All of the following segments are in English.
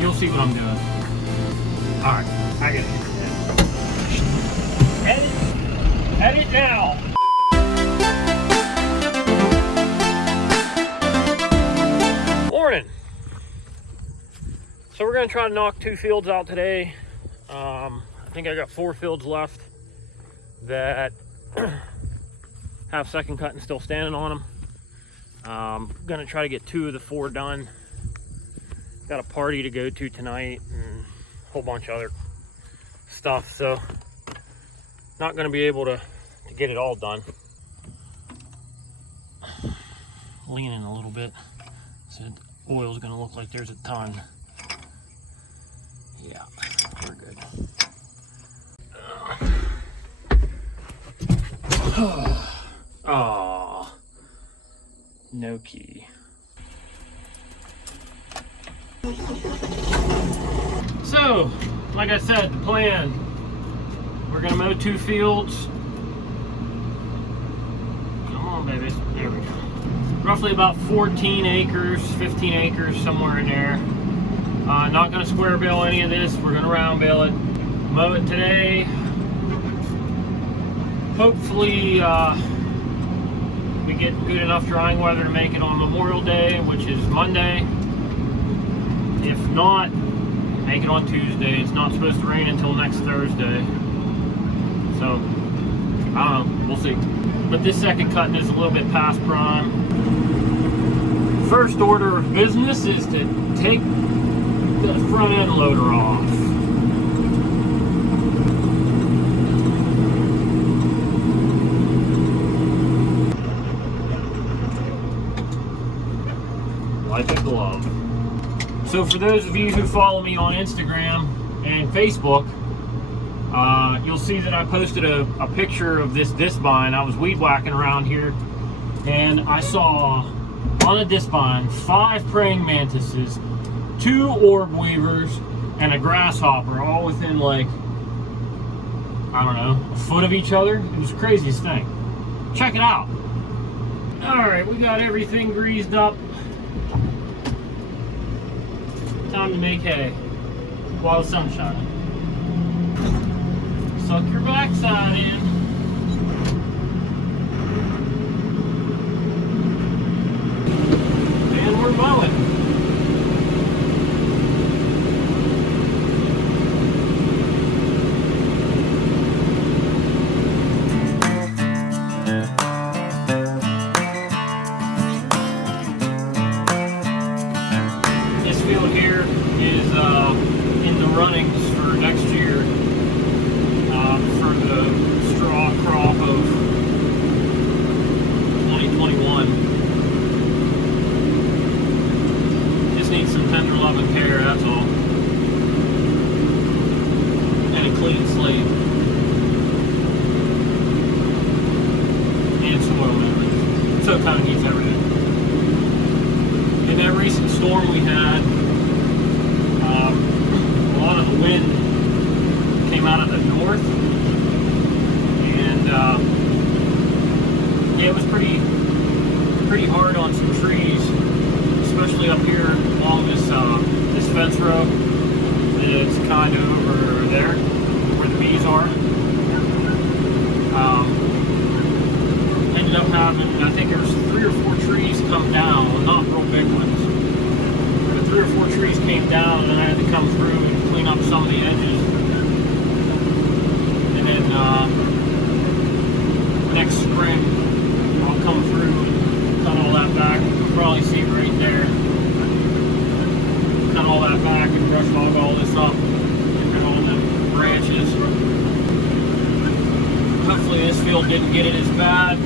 You'll see what I'm doing. Alright, I get it. Edit now! Morning! So we're gonna try to knock 2 fields out today. I think I got 4 fields left that have second cutting still standing on them. Gonna try to get 2 of the 4 done. Got a party to go to tonight and a whole bunch of other stuff, so not gonna be able to get it all done. Leaning a little bit, so oil's gonna look like there's a ton. Yeah, we're good. Oh, no key. So, like I said, the plan, we're gonna mow 2 fields. Come on, baby. There we go. Roughly about 14 acres, 15 acres, somewhere in there. Not gonna square bale any of this. We're gonna round bale it. Mow it today. Hopefully, we get good enough drying weather to make it on Memorial Day, which is Monday. If not, make it on Tuesday. It's not supposed to rain until next Thursday. So, I don't know, we'll see. But this second cutting is a little bit past prime. First order of business is to take the front end loader off. Like a glove. So for those of you who follow me on Instagram and Facebook, you'll see that I posted a picture of this disc vine. I was weed whacking around here and I saw on a disc vine 5 praying mantises, 2 orb weavers, and a grasshopper, all within like, I don't know, a foot of each other. It was the craziest thing. Check it out. Alright, we got everything greased up. Time to make hay while the sun's shining. Suck your backside in. And we're mowing. This field here is in the runnings for next year. For the straw crop of 2021. Just needs some tender love and care, that's all. And a clean slate. And soil movement. So it kind of needs everything. In that recent storm we had, a lot of the wind came out of the north. Yeah, it was pretty hard on some trees, especially up here along this fence row. It's kind of over there where the bees are. Ended up having, I think there's 3 or 4 trees come down, not real big ones, but 3 or 4 trees came down, and I had to come through and clean up some of the edges. And then next spring, I'll come through and cut all that back. You'll probably see right there. Cut all that back and brush hog all this up. Get rid of all them branches. Hopefully this field didn't get it as bad.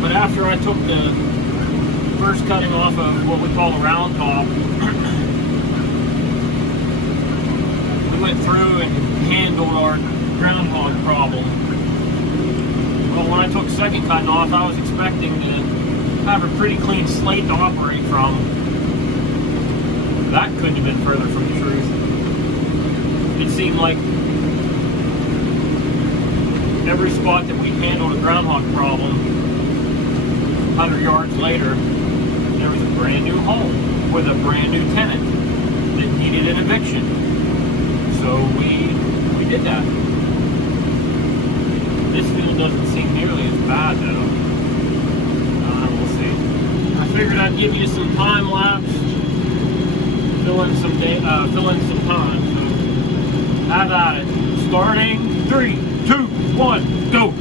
But after I took the first cutting off of what we call a round top, we went through and handled our groundhog problem. Well, when I took second cutting off, I was expecting to have a pretty clean slate to operate from. That couldn't have been further from the truth. It seemed like every spot that we handled a groundhog problem, 100 yards later, there was a brand new home with a brand new tenant that needed an conviction. So we did that. This field doesn't seem nearly as bad though. We'll see. I figured I'd give you some time lapse, fill in some time. So have at it. Starting 3, 2, 1, go.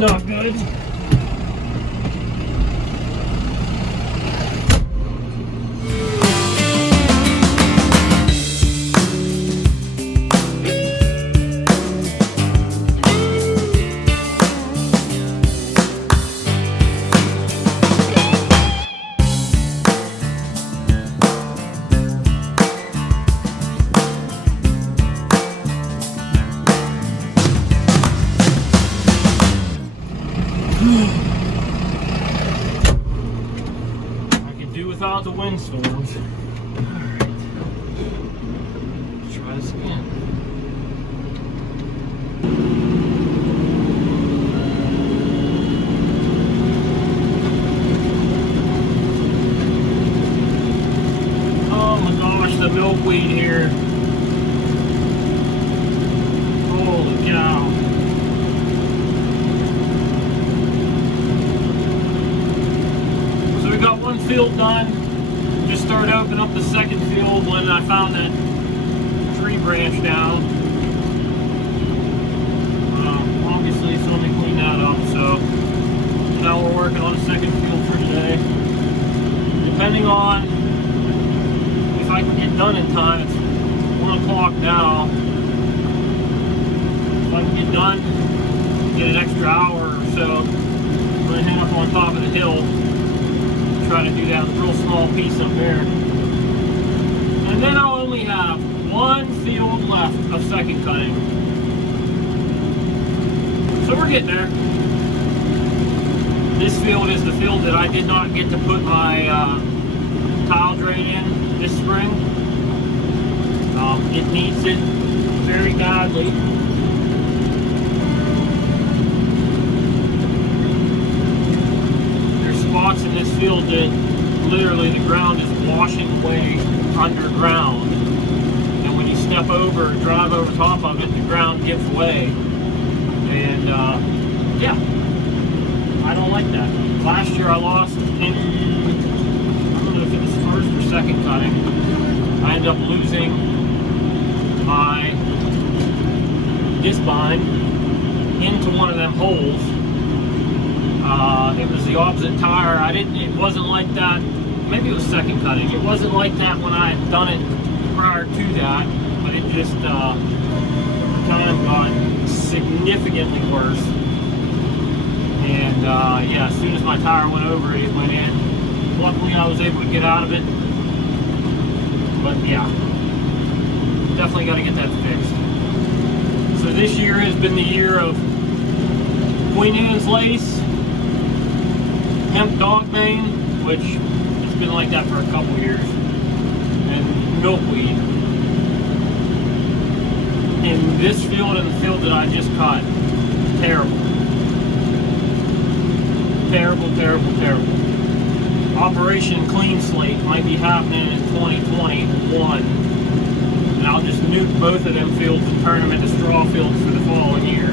Not good. Without the windstorms. Alright. Let's try this again. Oh my gosh, the milkweed here. Holy cow. So we got one field done. Just started to open up the second field when I found that tree branch down. Obviously, so let me clean that up. So now we're working on the second field for today. Depending on if I can get done in time, it's 1 o'clock now. If I can get done, get an extra hour or so, run half on top of the hill. Try to do that real small piece up there. And then I'll only have one field left of second cutting. So we're getting there. This field is the field that I did not get to put my tile drain in this spring. It needs it very badly. Spots in this field that literally the ground is washing away underground, and when you step over or drive over top of it, the ground gives way, and yeah, I don't like that. Last year I lost in, I don't know if it was first or second cutting, I ended up losing my disc bind into one of them holes. It was the opposite tire. It wasn't like that. Maybe it was second cutting. It wasn't like that when I had done it prior to that, but it just kind of got significantly worse. And yeah, as soon as my tire went over it, it went in. Luckily, I was able to get out of it. But yeah, definitely got to get that fixed. So this year has been the year of Queen Anne's lace, hemp dog mane, which it's been like that for a couple years, and milkweed. In this field and the field that I just cut, terrible. Terrible, terrible, terrible. Operation Clean Slate might be happening in 2021. And I'll just nuke both of them fields and turn them into straw fields for the following year.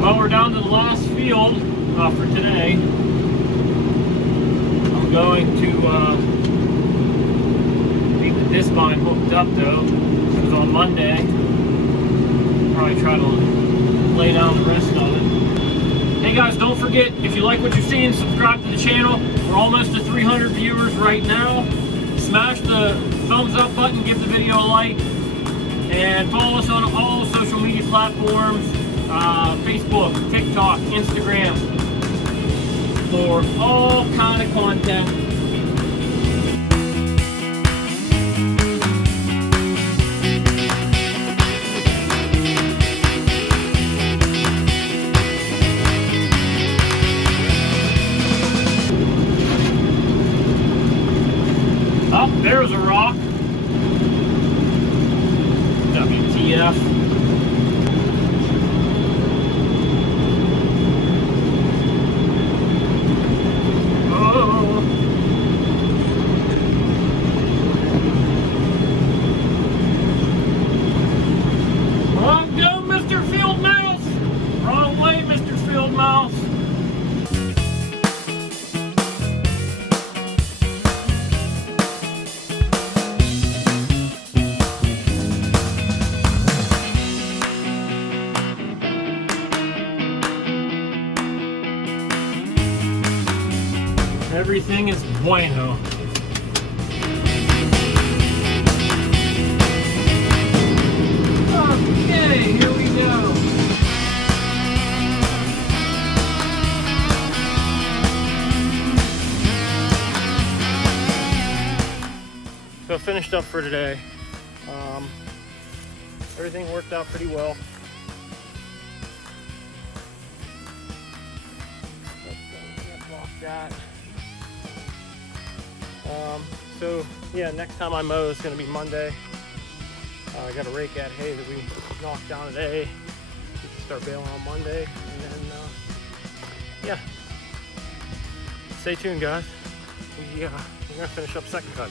Well, we're down to the last field for today. I'm going to take the disbine hooked up though. It was on Monday. Probably try to lay down the rest of it. Hey guys, don't forget, if you like what you're seeing, subscribe to the channel. We're almost to 300 viewers right now. Smash the thumbs up button, give the video a like, and follow us on all social media platforms, Facebook, TikTok, Instagram, for all kind of content. Oh, there's a rock. WTF. Oh. Wrong go, Mr. Field Mouse. Wrong way, Mr. Field Mouse. Everything is bueno. Okay, here we go. So finished up for today. Everything worked out pretty well. Let's block that. So yeah, next time I mow is going to be Monday. I got to rake that hay that we knocked down today. We can start baling on Monday, and then yeah, stay tuned guys. We're going to finish up second cut.